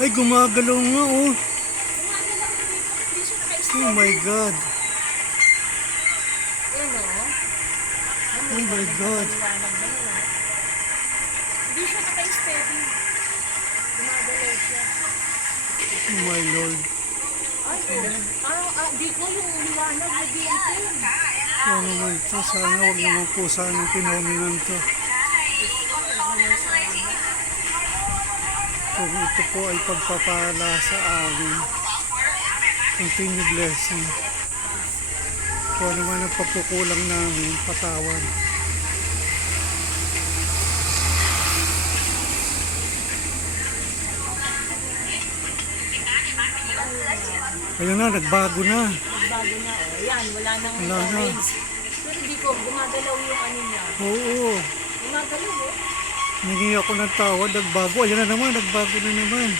Ay, gumagalaw nga oh. Gumagalaw na dito. Hindi siya naka-steady. Oh my God. Ayan o. Oh my God. Hindi siya naka-steady. Gumagalaw siya. Oh my Lord. Di ko yung liwanag na diyan. Ano naman ito? Sana huwag naman po sana phenomenon to. Kung ito po ay pagpapala sa amin. Continue blessing. Kung ano man ang pagkukulang namin, patawan. Ayun na, nagbago na. Nagbago na o. Yan, wala nang Wala na. orange. Pero di ko, gumagalaw yung ano niya. Oo. Gumagalaw o. Hindi ako ng tawad, nagbago. Ayan na naman, nagbago na naman.